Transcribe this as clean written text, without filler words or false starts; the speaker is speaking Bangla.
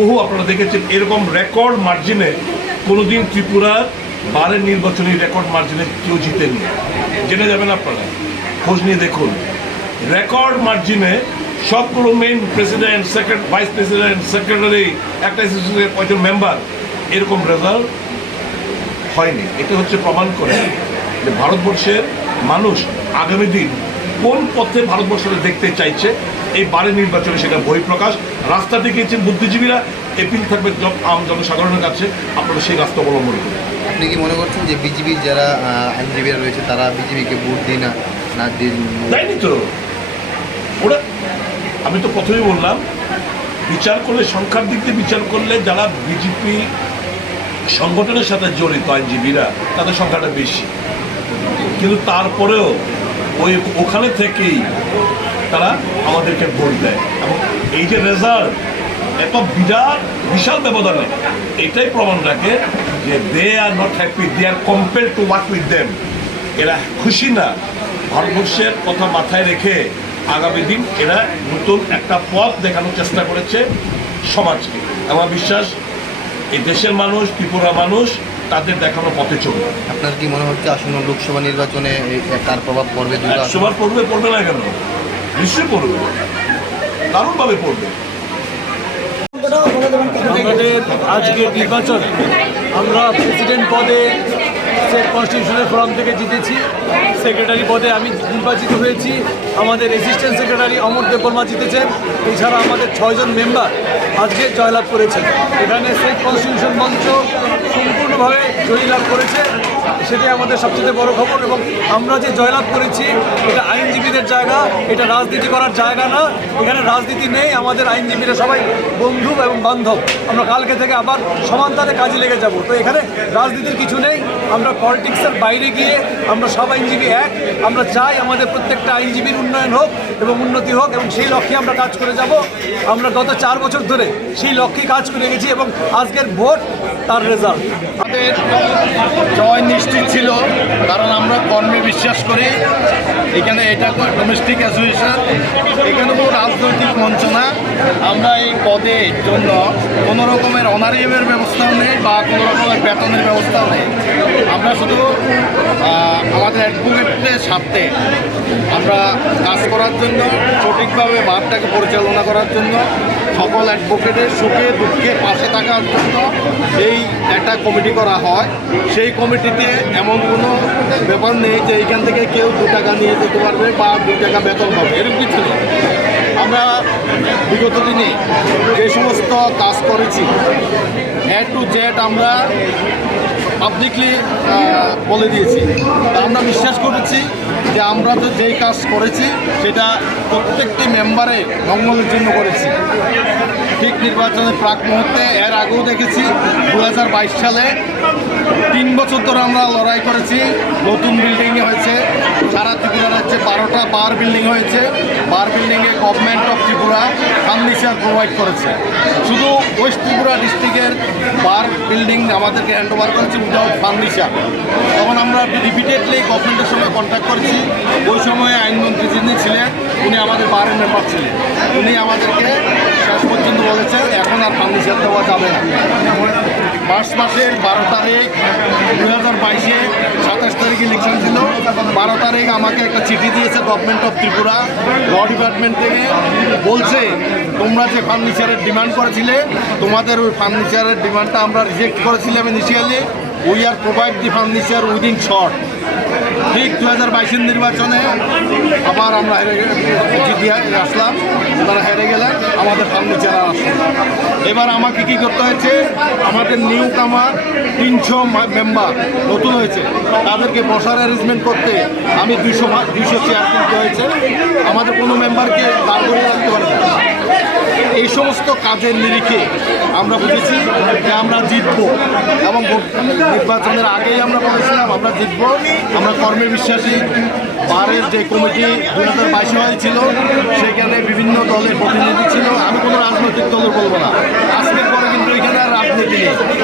বহু আপনারা দেখেছেন এরকম রেকর্ড মার্জিনে কোনোদিন ত্রিপুরার বারের নির্বাচনী রেকর্ড মার্জিনে কেউ জিতেনি। জেনে যাবেন আপনারা, খোঁজ নিয়ে দেখুন। রেকর্ড মার্জিনে সবগুলো main president, vice president, secretary, একটা অ্যাসোসিয়েশনের কয়জন মেম্বার, এরকম রেজাল্ট হয়নি। এটা হচ্ছে প্রমাণ করে যে ভারতবর্ষের মানুষ আগামী দিন কোন পথে ভারতবর্ষকে দেখতে চাইছে। এই বারের নির্বাচনে সেটা বহিঃপ্রকাশ। রাস্তা দেখিয়েছেন বুদ্ধিজীবীরা, এপিল থাকবে আম জনসাধারণের কাছে, আপনারা সেই রাস্তা অবলম্বন করুন। আপনি কি মনে করছেন যে বিজেপির যারা আইনজীবীরা রয়েছে তারা বিজেপিকে ভোট দিই না দেয়নি তো ওরা? আমি তো প্রথমেই বললাম, বিচার করলে, সংখ্যার দিক দিয়ে বিচার করলে যারা বিজেপি সংগঠনের সাথে জড়িত আইনজীবীরা, তাদের সংখ্যাটা বেশি। কিন্তু তারপরেও ওখানে থেকেই তারা আমাদেরকে ভোট দেয়। এবং এই যে রেজাল্ট এত বিশাল ব্যবধানে, এটাই প্রমাণ রাখে যে they are not happy, they are compare to work with them. এরা খুশি না। ভারতবর্ষের কথা মাথায় রেখে আগামী দিন এরা নতুন একটা পথ দেখানোর চেষ্টা করেছে সমাজকে। আমার বিশ্বাস এই দেশের মানুষ, ত্রিপুরা মানুষ তাদের দেখানো পথে চলবে। আপনার কি মনে হচ্ছে আসন্ন লোকসভা নির্বাচনে তার প্রভাব পড়বে? সবার পড়বে, পড়বে না কেন? নিশ্চয়ই পড়বে, দারুণভাবে পড়বে। আমাদের আজকের নির্বাচন আমরা প্রেসিডেন্ট পদে স্টেট কনস্টিটিউশনাল ফোরাম থেকে জিতেছি। সেক্রেটারি পদে আমি নির্বাচিত হয়েছি। আমাদের অ্যাসিস্ট্যান্ট সেক্রেটারি অমর দেববর্মা জিতেছেন। এছাড়া আমাদের 6 জন মেম্বার আজকে জয়লাভ করেছেন। এখানে স্টেট কনস্টিটিউশন মঞ্চ সম্পূর্ণভাবে জয়লাভ করেছে, সেটাই আমাদের সবচেয়ে বড় খবর। এবং আমরা যে জয়লাভ করেছি এটা আইনজীবীদের জায়গা, এটা রাজনীতি করার জায়গা না। এখানে রাজনীতি নেই, আমাদের আইনজীবীরা সবাই বন্ধু এবং বান্ধব। আমরা কালকে থেকে আবার সমান তালে কাজে লেগে যাব। তো এখানে রাজনীতির কিছু নেই। আমরা পলিটিক্সের বাইরে গিয়ে আমরা সব আইনজীবী এক। আমরা চাই আমাদের প্রত্যেকটা আইনজীবীর উন্নয়ন হোক এবং উন্নতি হোক, এবং সেই লক্ষ্যে আমরা কাজ করে যাব। আমরা গত 4 বছর ধরে সেই লক্ষ্যে কাজ করে গেছি এবং আজকের ভোট তার রেজাল্ট। আমাদের জয় নিশ্চিত ছিল, কারণ আমরা কর্মে বিশ্বাস করি। এখানে এটা ডোমেস্টিক অ্যাসোসিয়েশন, এখানে কোনো রাজনৈতিক মঞ্চ না। আমরা এই পদের জন্য কোনো রকমের অনারিয়ামের ব্যবস্থাও নেই বা কোনো রকমের বেতনের ব্যবস্থাও নেই। আমরা শুধু আমাদের অ্যাডভোকেটের স্বার্থে আমরা কাজ করার জন্য, সঠিকভাবে বারটাকে পরিচালনা করার জন্য, সকল অ্যাডভোকেটের সুখে দুঃখে পাশে থাকার জন্য এই একটা কমিটি করা হয়। সেই কমিটিতে এমন কোনো ব্যাপার নেই যে এইখান থেকে কেউ 2 টাকা নিয়ে যেতে পারবে বা 2 টাকা বেতন পাবে, এরকম কিছু নেই। আমরা বিগত দিনে যে সমস্ত কাজ করেছি A to Z আমরা পাবলিকলি বলে দিয়েছি। আমরা বিশ্বাস করেছি যে আমরা তো যেই কাজ করেছি সেটা প্রত্যেকটি মেম্বারের মঙ্গলের জন্য করেছি। ঠিক নির্বাচনের প্রাক মুহূর্তে, এর আগেও দেখেছি 2022 সালে 3 বছর ধরে আমরা লড়াই করেছি। নতুন বিল্ডিং হয়েছে, সারা ত্রিপুরা রাজ্যে 12টা বার বিল্ডিং হয়েছে। বার বিল্ডিংয়ে government of Tripura furniture provide করেছে। শুধু ওয়েস্ট ত্রিপুরা ডিস্ট্রিক্টের বার বিল্ডিং আমাদেরকে হ্যান্ড ওভার করেছে উইদাউট ফার্নিচার। তখন আমরা রিপিটেডলি গভর্নমেন্টের সঙ্গে কন্ট্যাক্ট করেছি। ওই সময়ে আইনমন্ত্রী যিনি ছিলেন উনি আমাদের বারের মেম্বার ছিলেন। উনি আমাদেরকে শেষ পর্যন্ত বলেছেন এখন আর ফার্নিচার দেওয়া যাবে না। মার্চ মাসের 12 তারিখ 2022-এ 27 তারিখ ইলেকশন ছিল। 12 তারিখ আমাকে একটা চিঠি দিয়েছে government of Tripura law department থেকে, বলছে তোমরা যে ফার্নিচারের ডিমান্ড করেছিলে তোমাদের ওই ফার্নিচারের ডিমান্ডটা আমরা রিজেক্ট করেছিলাম initially. We are provide the furniture within short. ঠিক 2022-এর নির্বাচনে আবার আমরা জিতে আসলাম, তারা হেরে গেলেন, আমাদের ফার্নিচার আর আসলো। এবার আমাকে কী করতে হয়েছে, আমাদের নিউ কামার 300 মেম্বার নতুন হয়েছে, তাদেরকে বসার অ্যারেঞ্জমেন্ট করতে আমি 200 চেয়ার কিনতে হয়েছে। আমাদের কোনো মেম্বারকে দাঁড় করে রাখতে পারে না। এই সমস্ত কাজের নিরিখে আমরা বুঝেছি যে আমরা জিতব, এবং নির্বাচনের আগেই আমরা বলেছিলাম আমরা জিতব। আমরা কর্মে বিশ্বাসী। বারের যে কমিটি 2022-এ হয়েছিল সেখানে বিভিন্ন দলের প্রতিনিধি ছিল। আমি কোনো রাজনৈতিক দলের বলবো না, আজকের পরে কিন্তু এখানে আর রাজনীতি নেই।